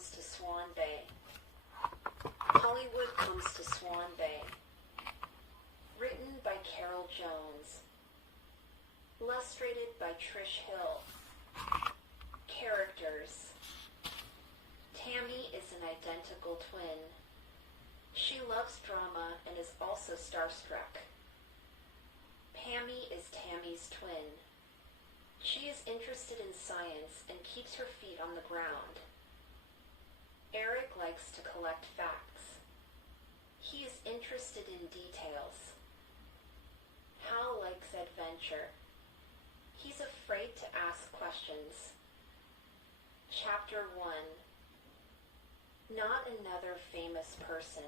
comes to Swan Bay. Hollywood comes to Swan Bay. Written by Carol Jones. Illustrated by Trish Hill. Characters. Tammy is an identical twin. She loves drama and is also starstruck. Pammy is Tammy's twin. She is interested in science and keeps her feet on the ground. Eric likes to collect facts. He is interested in details. Hal likes adventure. He's afraid to ask questions. Chapter 1. Not another famous person.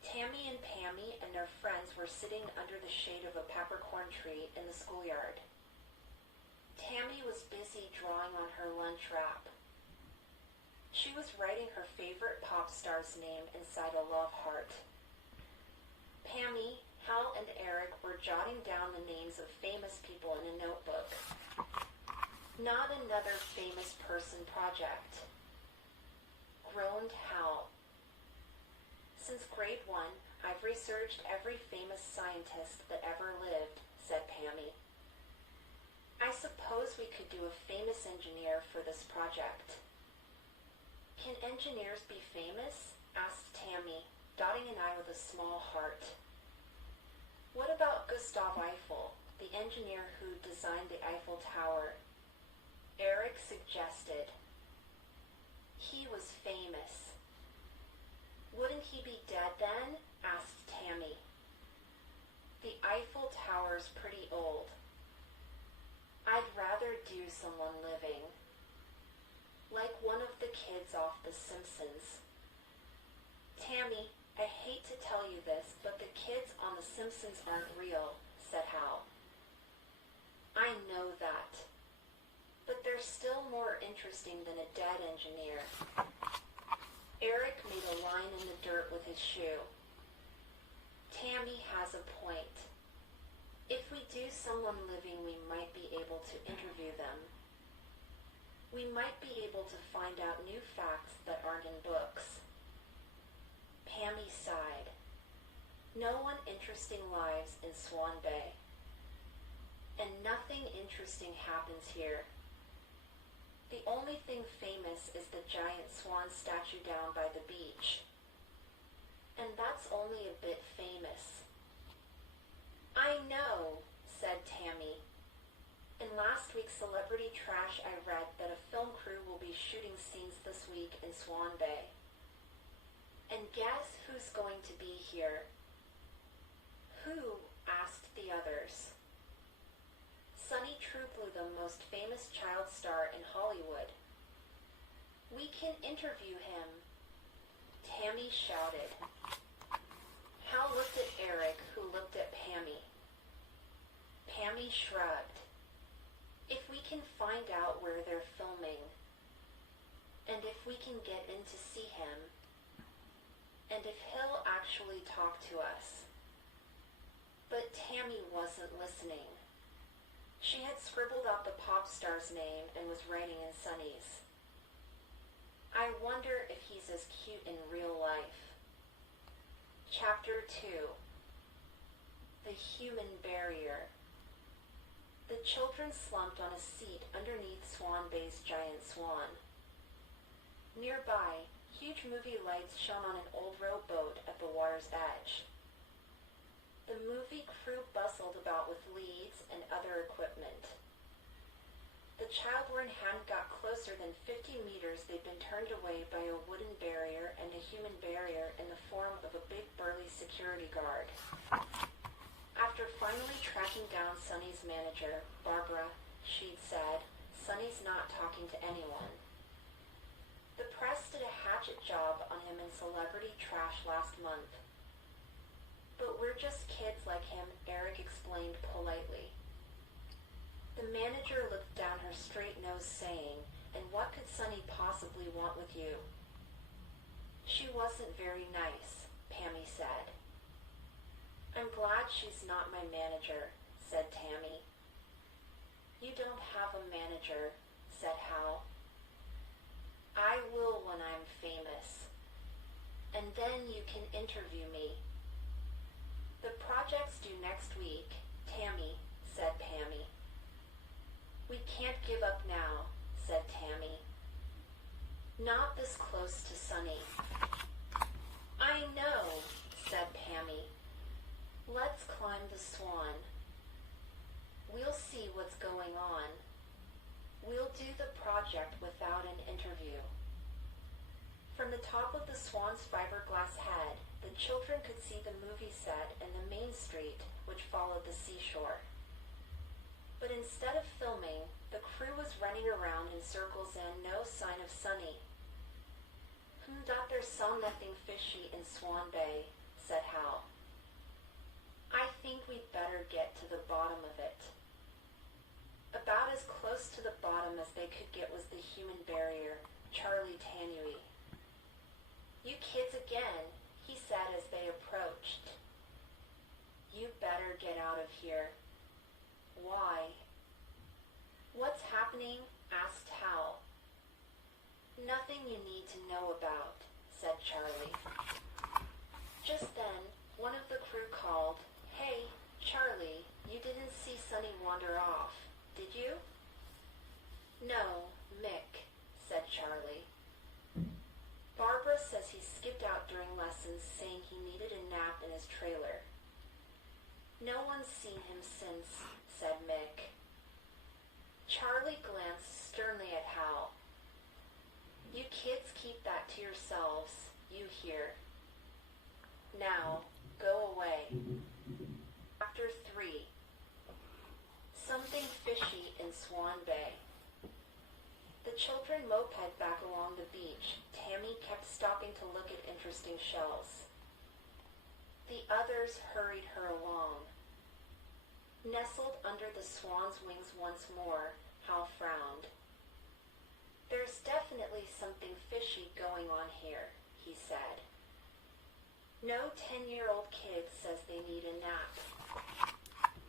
Tammy and Pammy and their friends were sitting under the shade of a peppercorn tree in the schoolyard. Tammy was busy drawing on her lunch wrap. She was writing her favorite pop star's name inside a love heart. Pammy, Hal, and Eric were jotting down the names of famous people in a notebook. Not another famous person project. Groaned Hal. Since grade 1, I've researched every famous scientist that ever lived, said Pammy. I suppose we could do a famous engineer for this project. Can engineers be famous? Asked Tammy, dotting an I with a small heart. What about Gustav Eiffel, the engineer who designed the Eiffel Tower? Eric suggested. He was famous. Wouldn't he be dead then? Asked Tammy. The Eiffel Tower's pretty old. I'd rather do someone living. Like one of the kids off The Simpsons. Tammy, I hate to tell you this, but the kids on The Simpsons aren't real, said Hal. I know that. But they're still more interesting than a dead engineer. Eric made a line in the dirt with his shoe. Tammy has a point. If we do someone living, we might be able to interview them. We might be able to find out new facts that aren't in books. Pammy sighed. No one interesting lives in Swan Bay. And nothing interesting happens here. The only thing famous is the giant swan statue down by the beach. And that's only a bit famous. I know, said Tammy. In last week's Celebrity Trash, I read that a film crew will be shooting scenes this week in Swan Bay. And guess who's going to be here? Who? Asked the others. Sonny Trueblood, the most famous child star in Hollywood. We can interview him. Tammy shouted. Hal looked at Eric, who looked at Pammy. Pammy shrugged. If we can find out where they're filming, and if we can get in to see him, and if he'll actually talk to us. But Tammy wasn't listening. She had scribbled out the pop star's name and was writing in Sonny's. I wonder if he's as cute in real life. Chapter 2. The Human Barrier. The children slumped on a seat underneath Swan Bay's giant swan. Nearby, huge movie lights shone on an old rowboat at the water's edge. The movie crew bustled about with leads and other equipment. The child-worn hand got closer than 50 meters. They'd been turned away by a wooden barrier and a human barrier in the form of a big burly security guard. After finally tracking down Sonny's manager, Barbara, she'd said, Sonny's not talking to anyone. The press did a hatchet job on him in Celebrity Trash last month. But we're just kids like him, Eric explained politely. The manager looked down her straight nose saying, and what could Sonny possibly want with you? She wasn't very nice, Pammy said. I'm glad she's not my manager, said Tammy. You don't have a manager, said Hal. I would and then you can interview me. The project's due next week, Tammy, said Pammy. We can't give up now, said Tammy. Not this close to Sunny. I know, said Pammy. Let's climb the Swan. We'll see what's going on. We'll do the project without an interview. From the top of the Swan's fiberglass head, the children could see the movie set and the main street, which followed the seashore. But instead of filming, the crew was running around in circles and no sign of Sunny. Doctor saw nothing fishy in Swan Bay, said Hal. I think we'd better get to the bottom of it. About as close to the bottom as they could get was the human barrier, Charlie Tanui. You kids again, he said as they approached. You better get out of here. Why? What's happening? Asked Hal. Nothing you need to know about, said Charlie. Just then, one of the crew called, Hey, Charlie, you didn't see Sunny wander off, did you? No, Mick, said Charlie. Barbara says he skipped out during lessons saying he needed a nap in his trailer. No one's seen him since, said Mick. Charlie glanced sternly at Hal. You kids keep that to yourselves, you hear. Now, go away. Chapter 3. Something fishy in Swan Bay. The children moped back along the beach. Tammy kept stopping to look at interesting shells. The others hurried her along. Nestled under the swan's wings once more, Hal frowned. There's definitely something fishy going on here, he said. No 10-year-old kid says they need a nap.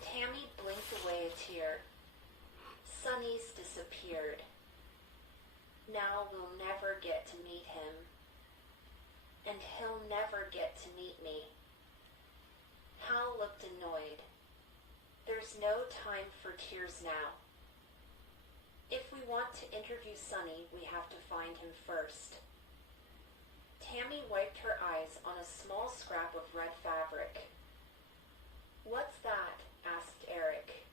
Tammy blinked away a tear. Sunny's disappeared. Now we'll never get to meet him. And he'll never get to meet me. Hal looked annoyed. There's no time for tears now. If we want to interview Sunny, we have to find him first. Tammy wiped her eyes on a small scrap of red fabric. What's that? Asked Eric.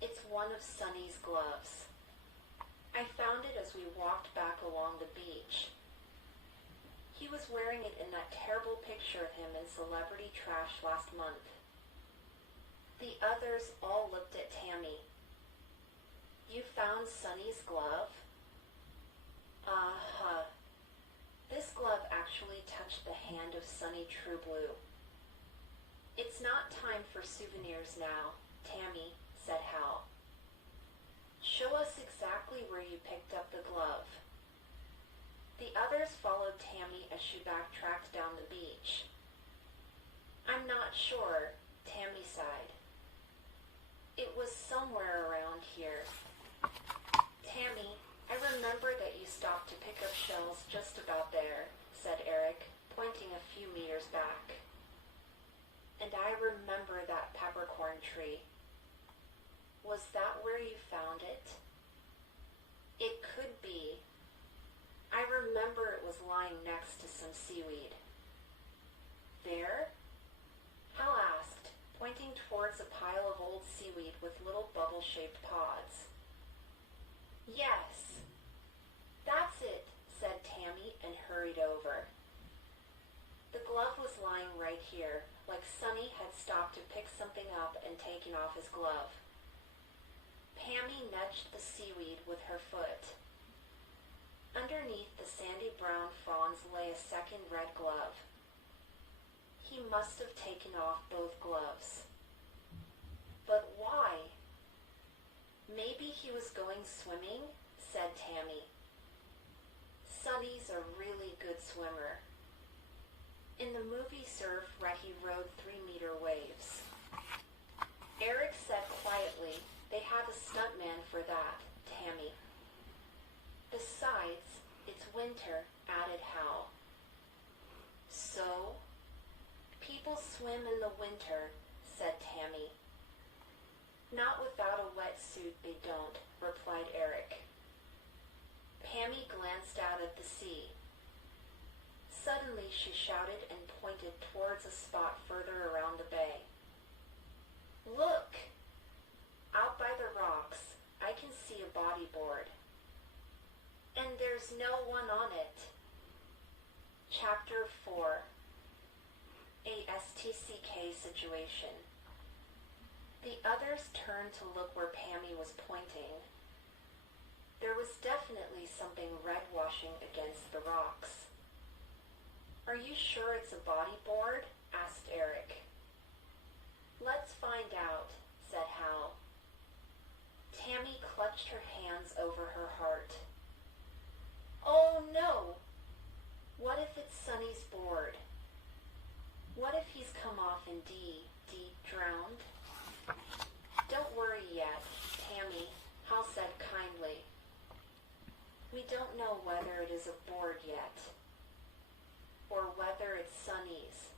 It's one of Sunny's gloves. I found it as we walked back along the beach. He was wearing it in that terrible picture of him in Celebrity Trash last month. The others all looked at Tammy. You found Sunny's glove? Uh-huh. This glove actually touched the hand of Sunny Trueblue. It's not time for souvenirs now, Tammy, said Hal. Show us exactly where you picked up the glove. The others followed Tammy as she backtracked down the beach. I'm not sure, Tammy sighed. It was somewhere around here. Tammy, I remember that you stopped to pick up shells just about there, said Eric, pointing a few meters back. And I remember that peppercorn tree. Was that where you found it? It could be. I remember it was lying next to some seaweed. There? Hal asked, pointing towards a pile of old seaweed with little bubble-shaped pods. Yes. That's it, said Tammy and hurried over. The glove was lying right here, like Sunny had stopped to pick something up and taken off his glove. Pammy nudged the seaweed with her foot. Underneath the sandy brown fronds lay a second red glove. He must have taken off both gloves. But why? Maybe he was going swimming, said Tammy. Sunny's a really good swimmer. In the movie Surf, he rode 3-meter waves. Eric said quietly, they have a stuntman for that, Tammy. Besides, it's winter, added Hal. People swim in the winter, said Tammy. Not without a wetsuit, they don't, replied Eric. Pammy glanced out at the sea. Suddenly she shouted and pointed towards a spot further around the bay. Look! Out by the rocks, I can see a bodyboard. And there's no one on it. Chapter 4. A STCK situation. The others turned to look where Pammy was pointing. There was definitely something red washing against the rocks. Are you sure it's a bodyboard? Asked Eric. Let's find out, said Hal. Tammy clutched her hands over her heart. Oh no! What if it's Sonny's board? What if he's come off in D, drowned? Don't worry yet, Tammy, Hal said kindly. We don't know whether it is a board yet, or whether it's Sonny's.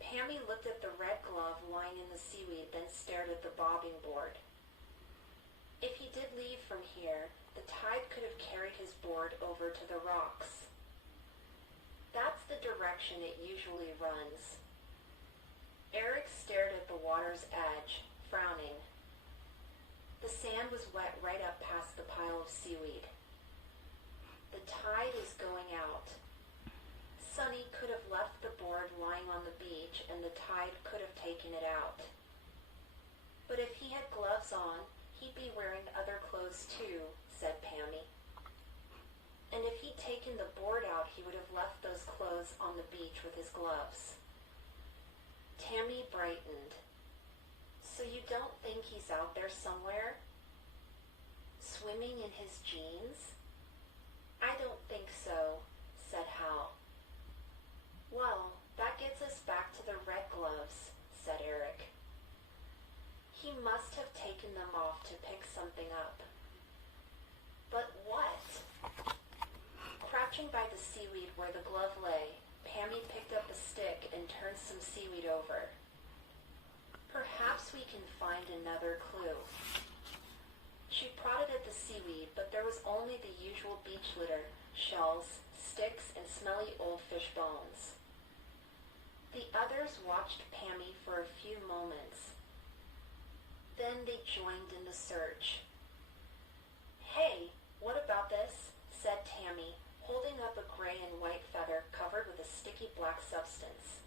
Pammy looked at the red glove lying in the seaweed, then stared at the bobbing board. If he did leave from here, the tide could have carried his board over to the rocks. That's the direction it usually runs. Eric stared at the water's edge, frowning. The sand was wet right up past the pile of seaweed. The tide is going out. Sonny could have left the board lying on the beach and the tide could have taken it out. But if he had gloves on, he'd be wearing other clothes too, said Pammy. And if he'd taken the board out, he would have left those clothes on the beach with his gloves. Tammy brightened. So you don't think he's out there somewhere? Swimming in his jeans? I don't think so, said Hal. Well, that gets us back to the red gloves, said Eric. He must have taken them off to pick something up. But what? Crouching by the seaweed where the glove lay, Pammy picked up a stick and turned some seaweed over. Perhaps we can find another clue. She prodded at the seaweed, but there was only the usual beach litter, shells, sticks, and smelly old fish bones. The others watched Pammy for a few moments. Then they joined in the search. Hey, what about this? Said Tammy, holding up a gray and white feather covered with a sticky black substance.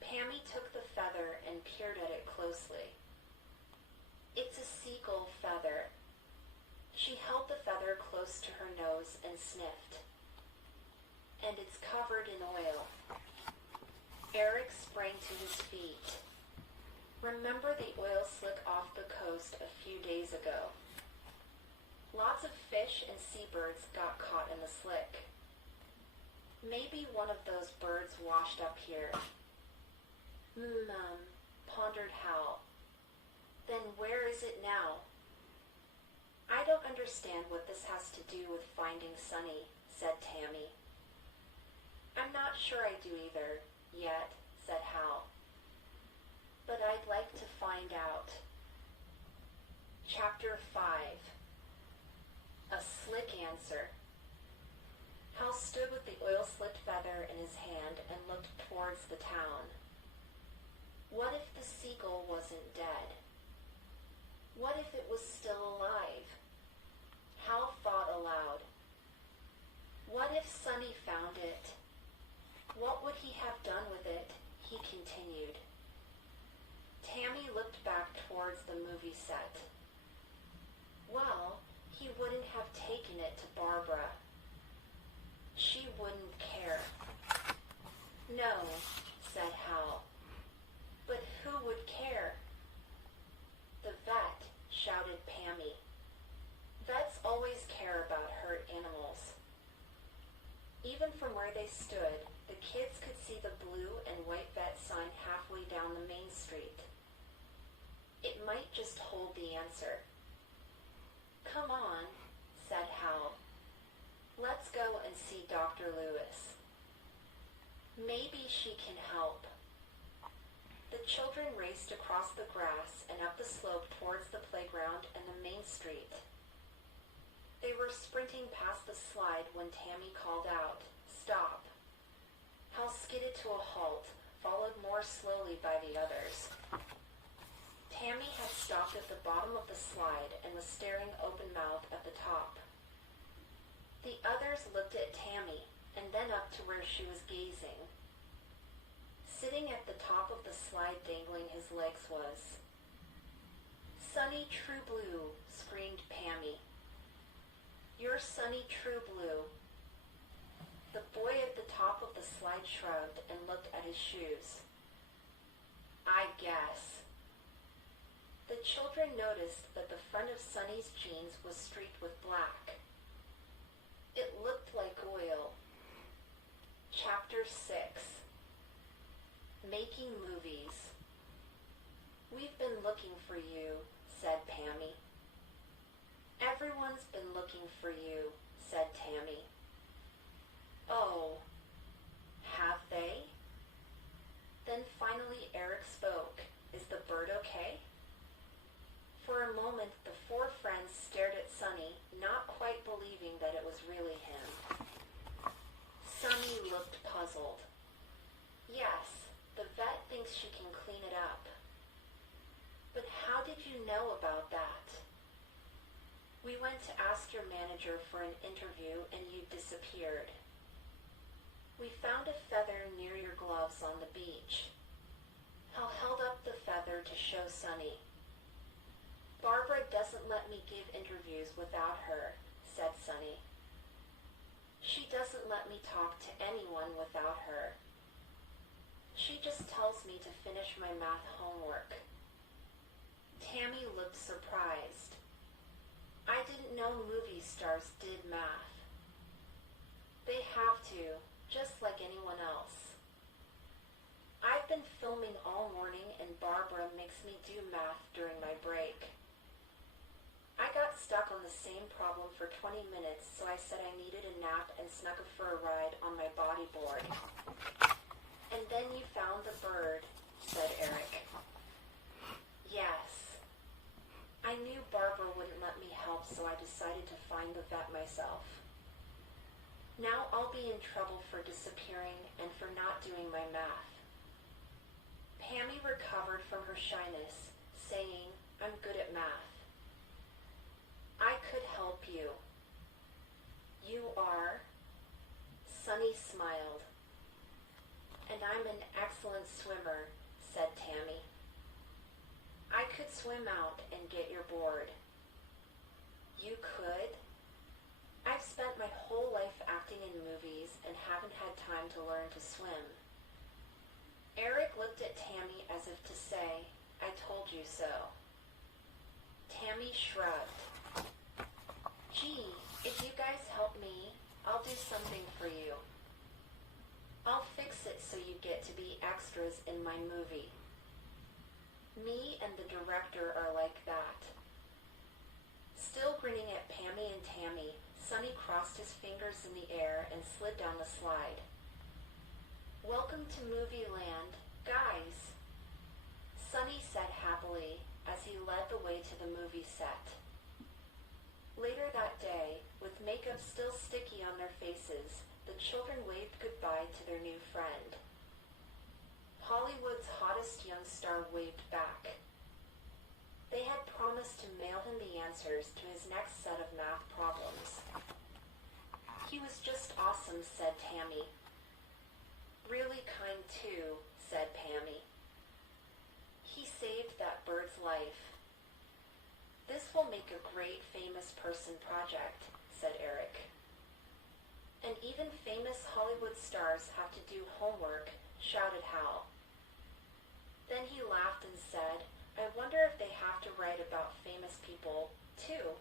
Pammy took the feather and peered at it closely. It's a seagull feather. She held the feather close to her nose and sniffed. And it's covered in oil. Eric sprang to his feet. Remember the oil slick off the coast a few days ago? Lots of fish and seabirds got caught in the slick. Maybe one of those birds washed up here. Pondered Hal. Then where is it now? I don't understand what this has to do with finding Sonny, said Tammy. I'm not sure I do either, yet, said Hal. But I'd like to find out. Chapter 5. A slick answer. Hal stood with the oil-slicked feather in his hand and looked towards the town. What if the seagull wasn't dead? What if it was still alive? Hal thought aloud. What if Sonny found it? What would he have done with it? He continued. Tammy looked back towards the movie set. Well, he wouldn't have taken it to Barbara. She wouldn't care. No, said Hal. But who would care? The vet, shouted Pammy. Vets always care about hurt animals. Even from where they stood, the kids could see the blue and white vet sign halfway down the main street. It might just hold the answer. Come on, said Hal. Let's go and see Dr. Lewis. Maybe she can help. The children raced across the grass and up the slope towards the playground and the main street. They were sprinting past the slide when Tammy called out, "Stop." Hal skidded to a halt, followed more slowly by the others. Tammy had stopped at the bottom of the slide and was staring open-mouthed at the top. The others looked at Tammy and then up to where she was gazing. Sitting at the top of the slide dangling his legs was Sunny True Blue, screamed Pammy. You're Sunny True Blue. The boy at the top of the slide shrugged and looked at his shoes. I guess. The children noticed that the front of Sunny's jeans was streaked with black. It looked like oil. Chapter 6. Making Movies. We've been looking for you, said Pammy. Everyone's been looking for you, said Tammy. Oh, have they? Then finally Eric spoke. Is the bird okay? For a moment the four friends stared at Sunny, not quite believing that it was really him. Sunny looked puzzled. Yes, the vet thinks she can clean it up. But how did you know about that? We went to ask your manager for an interview and you disappeared. We found a feather near your gloves on the beach. Hal held up the feather to show Sunny. Barbara doesn't let me give interviews without her, said Sunny. She doesn't let me talk to anyone without her. She just tells me to finish my math homework. Tammy looked surprised. I didn't know movie stars did math. They have to, just like anyone else. I've been filming all morning and Barbara makes me do math during my break. I got stuck on the same problem for 20 minutes, so I said I needed a nap and snuck for a ride on my bodyboard. And then you found the bird, said Eric. Yes. I knew Barbara wouldn't let me help, so I decided to find the vet myself. Now I'll be in trouble for disappearing and for not doing my math. Pammy recovered from her shyness, saying, I'm good at math. I could help you. You are? Sunny smiled. And I'm an excellent swimmer, said Tammy. I could swim out and get your board. You could? I've spent my whole life acting in movies and haven't had time to learn to swim. Eric looked at Tammy as if to say, I told you so. Tammy shrugged. Gee, if you guys help me, I'll do something for you. I'll fix it so you get to be extras in my movie. Me and the director are like that. Still grinning at Pammy and Tammy, Sunny crossed his fingers in the air and slid down the slide. Welcome to Movie Land, guys, Sunny said happily as he led the way to the movie set. Later that day, with makeup still sticky on their faces, the children waved goodbye to their new friend. Hollywood's hottest young star waved back. They had promised to mail him the answers to his next set of math problems. He was just awesome, said Tammy. Really kind too, said Pammy. He saved that bird's life. This will make a great famous person project, said Eric. And even famous Hollywood stars have to do homework, shouted Hal. Then he laughed and said, I wonder if they have to write about famous people, too.